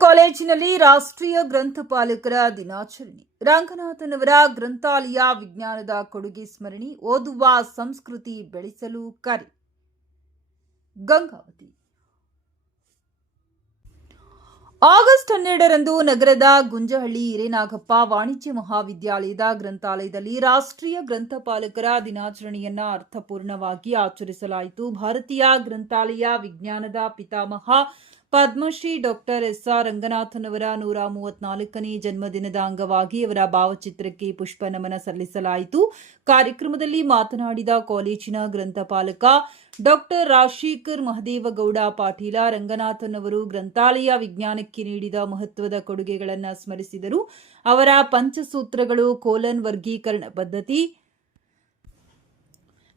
ಕಾಲೇಜಿನಲ್ಲಿ ರಾಷ್ಟ್ರೀಯ ಗ್ರಂಥಪಾಲಕರ ದಿನಾಚರಣೆ. ರಂಗನಾಥನವರ ಗ್ರಂಥಾಲಯ ವಿಜ್ಞಾನದ ಕೊಡುಗೆ ಸ್ಮರಣೆ, ಓದುವ ಸಂಸ್ಕೃತಿ ಬೆಳೆಸಲು ಕರೆ. ಗಂಗಾವತಿ. ಆಗಸ್ಟ್ 12ರಂದು ನಗರದ ಗುಂಜಹಳ್ಳಿ ಹಿರೇನಾಗಪ್ಪ ವಾಣಿಜ್ಯ ಮಹಾವಿದ್ಯಾಲಯದ ಗ್ರಂಥಾಲಯದಲ್ಲಿ ರಾಷ್ಟ್ರೀಯ ಗ್ರಂಥಪಾಲಕರ ದಿನಾಚರಣೆಯನ್ನು ಅರ್ಥಪೂರ್ಣವಾಗಿ ಆಚರಿಸಲಾಯಿತು. ಭಾರತೀಯ ಗ್ರಂಥಾಲಯ ವಿಜ್ಞಾನದ ಪಿತಾಮಹ ಪದ್ಮಶ್ರೀ ಡಾಕ್ಟರ್ ಎಸ್.ಆರ್. ರಂಗನಾಥನವರ 134ನೇ ಜನ್ಮದಿನದ ಅಂಗವಾಗಿ ಅವರ ಭಾವಚಿತ್ರಕ್ಕೆ ಪುಷ್ಪ ನಮನ ಸಲ್ಲಿಸಲಾಯಿತು. ಕಾರ್ಯಕ್ರಮದಲ್ಲಿ ಮಾತನಾಡಿದ ಕಾಲೇಜಿನ ಗ್ರಂಥಪಾಲಕ ಡಾಕ್ಟರ್ ರಾಜಶೇಖರ್ ಮಹದೇವಗೌಡ ಪಾಟೀಲ, ರಂಗನಾಥನ್ ಅವರು ಗ್ರಂಥಾಲಯ ವಿಜ್ಞಾನಕ್ಕೆ ನೀಡಿದ ಮಹತ್ವದ ಕೊಡುಗೆಗಳನ್ನು ಸ್ಮರಿಸಿದರು. ಅವರ ಪಂಚಸೂತ್ರಗಳು, ಕೋಲನ್ ವರ್ಗೀಕರಣ ಪದ್ಧತಿ,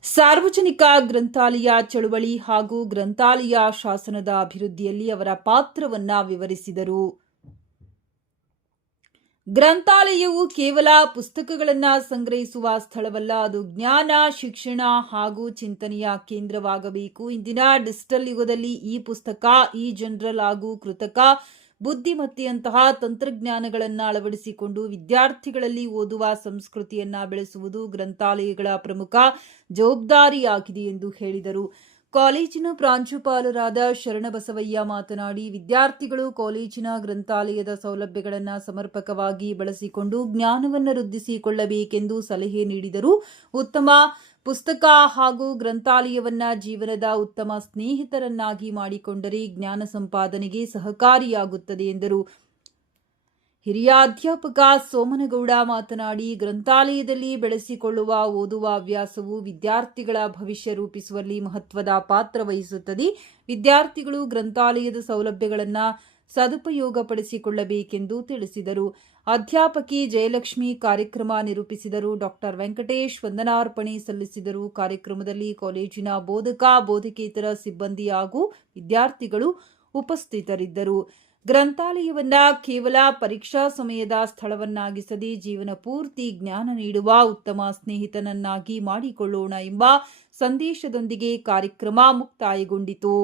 ಸಾರ್ವಜನಿಕ ಗ್ರಂಥಾಲಯ ಚಳುವಳಿ ಹಾಗೂ ಗ್ರಂಥಾಲಯ ಶಾಸನದ ಅಭಿವೃದ್ಧಿಯಲ್ಲಿ ಅವರ ಪಾತ್ರವನ್ನು ವಿವರಿಸಿದರು. ಗ್ರಂಥಾಲಯವು ಕೇವಲ ಪುಸ್ತಕಗಳನ್ನು ಸಂಗ್ರಹಿಸುವ ಸ್ಥಳವಲ್ಲ, ಅದು ಜ್ಞಾನ, ಶಿಕ್ಷಣ ಹಾಗೂ ಚಿಂತನೆಯ ಕೇಂದ್ರವಾಗಬೇಕು. ಇಂದಿನ ಡಿಜಿಟಲ್ ಯುಗದಲ್ಲಿ ಈ ಪುಸ್ತಕ, ಈ ಜರ್ನಲ್ ಹಾಗೂ ಕೃತಕ ಬುದ್ಧಿಮತ್ತೆಯಂತಹ ತಂತ್ರಜ್ಞಾನಗಳನ್ನು ಅಳವಡಿಸಿಕೊಂಡು ವಿದ್ಯಾರ್ಥಿಗಳಲ್ಲಿ ಓದುವ ಸಂಸ್ಕೃತಿಯನ್ನು ಬೆಳೆಸುವುದು ಗ್ರಂಥಾಲಯಗಳ ಪ್ರಮುಖ ಜವಾಬ್ದಾರಿಯಾಗಿದೆ ಎಂದು ಹೇಳಿದರು. ಕಾಲೇಜಿನ ಪ್ರಾಂಶುಪಾಲರಾದ ಶರಣಬಸವಯ್ಯ ಮಾತನಾಡಿ, ವಿದ್ಯಾರ್ಥಿಗಳು ಕಾಲೇಜಿನ ಗ್ರಂಥಾಲಯದ ಸೌಲಭ್ಯಗಳನ್ನು ಸಮರ್ಪಕವಾಗಿ ಬಳಸಿಕೊಂಡು ಜ್ಞಾನವನ್ನು ವೃದ್ಧಿಸಿಕೊಳ್ಳಬೇಕೆಂದು ಸಲಹೆ ನೀಡಿದರು. ಉತ್ತಮ ಪುಸ್ತಕ ಹಾಗೂ ಗ್ರಂಥಾಲಯವನ್ನ ಜೀವನದ ಉತ್ತಮ ಸ್ನೇಹಿತರನ್ನಾಗಿ ಮಾಡಿಕೊಂಡರೆ ಜ್ಞಾನ ಸಂಪಾದನೆಗೆ ಸಹಕಾರಿಯಾಗುತ್ತದೆ ಎಂದರು. ಹಿರಿಯ ಅಧ್ಯಾಪಕ ಸೋಮನಗೌಡ ಮಾತನಾಡಿ, ಗ್ರಂಥಾಲಯದಲ್ಲಿ ಬೆಳೆಸಿಕೊಳ್ಳುವ ಓದುವ ಹವ್ಯಾಸವು ವಿದ್ಯಾರ್ಥಿಗಳ ಭವಿಷ್ಯ ರೂಪಿಸುವಲ್ಲಿ ಮಹತ್ವದ ಪಾತ್ರ ವಹಿಸುತ್ತದೆ. ವಿದ್ಯಾರ್ಥಿಗಳು ಗ್ರಂಥಾಲಯದ ಸೌಲಭ್ಯಗಳನ್ನು ಸದುಪಯೋಗಪಡಿಸಿಕೊಳ್ಳಬೇಕೆಂದು ತಿಳಿಸಿದರು. ಅಧ್ಯಾಪಕಿ ಜಯಲಕ್ಷ್ಮಿ ಕಾರ್ಯಕ್ರಮ ನಿರೂಪಿಸಿದರು. ಡಾಕ್ಟರ್ ವೆಂಕಟೇಶ್ ವಂದನಾರ್ಪಣೆ ಸಲ್ಲಿಸಿದರು. ಕಾರ್ಯಕ್ರಮದಲ್ಲಿ ಕಾಲೇಜಿನ ಬೋಧಕ, ಬೋಧಕೇತರ ಸಿಬ್ಬಂದಿ ಹಾಗೂ ವಿದ್ಯಾರ್ಥಿಗಳು ಉಪಸ್ಥಿತರಿದ್ದರು. ಗ್ರಂಥಾಲಯವನ್ನ ಕೇವಲ ಪರೀಕ್ಷಾ ಸಮಯದ ಸ್ಥಳವನ್ನಾಗಿಸದೆ ಜೀವನ ಪೂರ್ತಿ ಜ್ಞಾನ ನೀಡುವ ಉತ್ತಮ ಸ್ನೇಹಿತನನ್ನಾಗಿ ಮಾಡಿಕೊಳ್ಳೋಣ ಎಂಬ ಸಂದೇಶದೊಂದಿಗೆ ಕಾರ್ಯಕ್ರಮ ಮುಕ್ತಾಯಗೊಂಡಿತು.